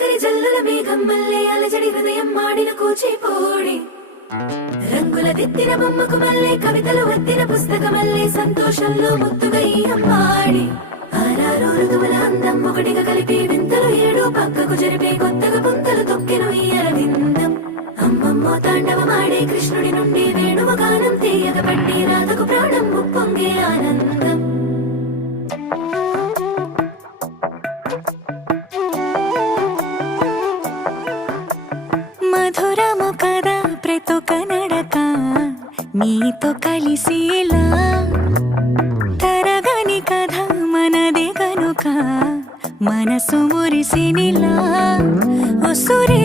తొలకరి జల్లుల మేఘం మల్లే అలజడి హృదయం మాడిన కూచిపోడి రంగుల దిద్దిన బొమ్మకు మల్లే కవితలు వద్దిన పుస్తకమల్లే సంతోషంలో ముద్దుగా ఈ అమ్మాడి ఆరారు ఋతువుల అందం ఒకటిగా కలిపి వింతలు ఏడు పక్కకు జరిపే కొత్తగా పుంతలు తొక్కెను ఈ అరవిందం అమ్మమ్మో తాండవమాడే కృష్ణుడి నుండి వేణువ గానం తీయగ పట్టి రాతకు ప్రాణం ముప్పొంగే ఆనందం మధురము కదా ప్రతొక నడక నీతో కలిసేలా తరగని కథ మనదే కనుక మనసు మురిసినిలా ఉసురే